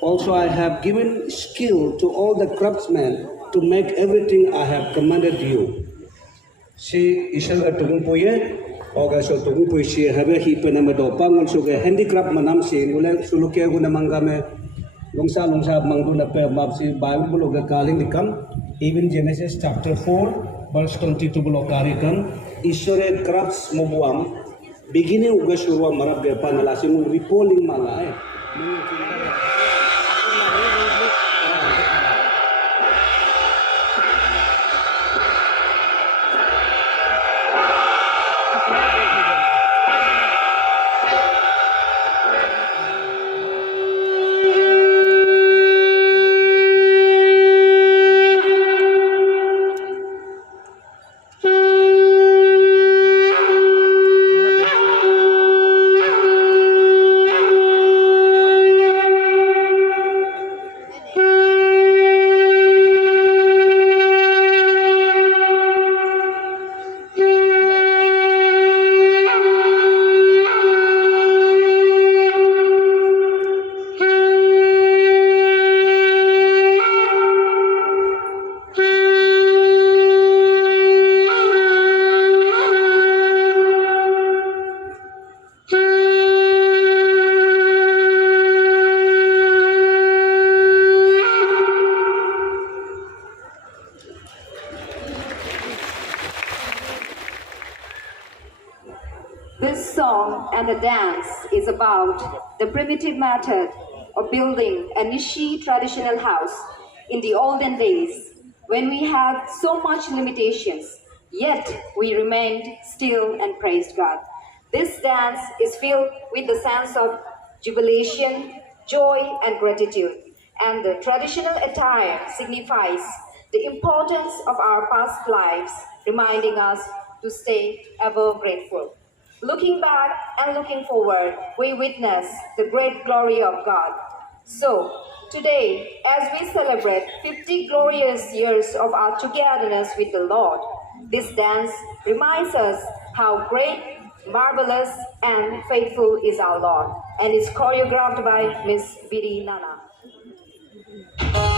Also, I have given skill to all the craftsmen to make everything I have commanded you. Si isang atong puye, o gaso atong puye si habe hipen na madopang so ke handicraft manam si ngule suluke ko namang kami lungsa mangdu na pe map si Bible ga kaling dikam even Genesis chapter 4 verse 22 bulo karikam isore crafts mobuam beginning uga shurwa marab ge panalasi mo repolling mala This song and the dance is about the primitive method of building a Nyishi traditional house in the olden days when we had so much limitations, yet we remained still and praised God. This dance is filled with the sense of jubilation, joy, and gratitude, and the traditional attire signifies the importance of our past lives, reminding us to stay ever grateful. Looking back and looking forward, we witness the great glory of God. So, today, as we celebrate 50 glorious years of our togetherness with the Lord, this dance reminds us how great, marvelous, and faithful is our Lord, and is choreographed by Miss Vidi Nana.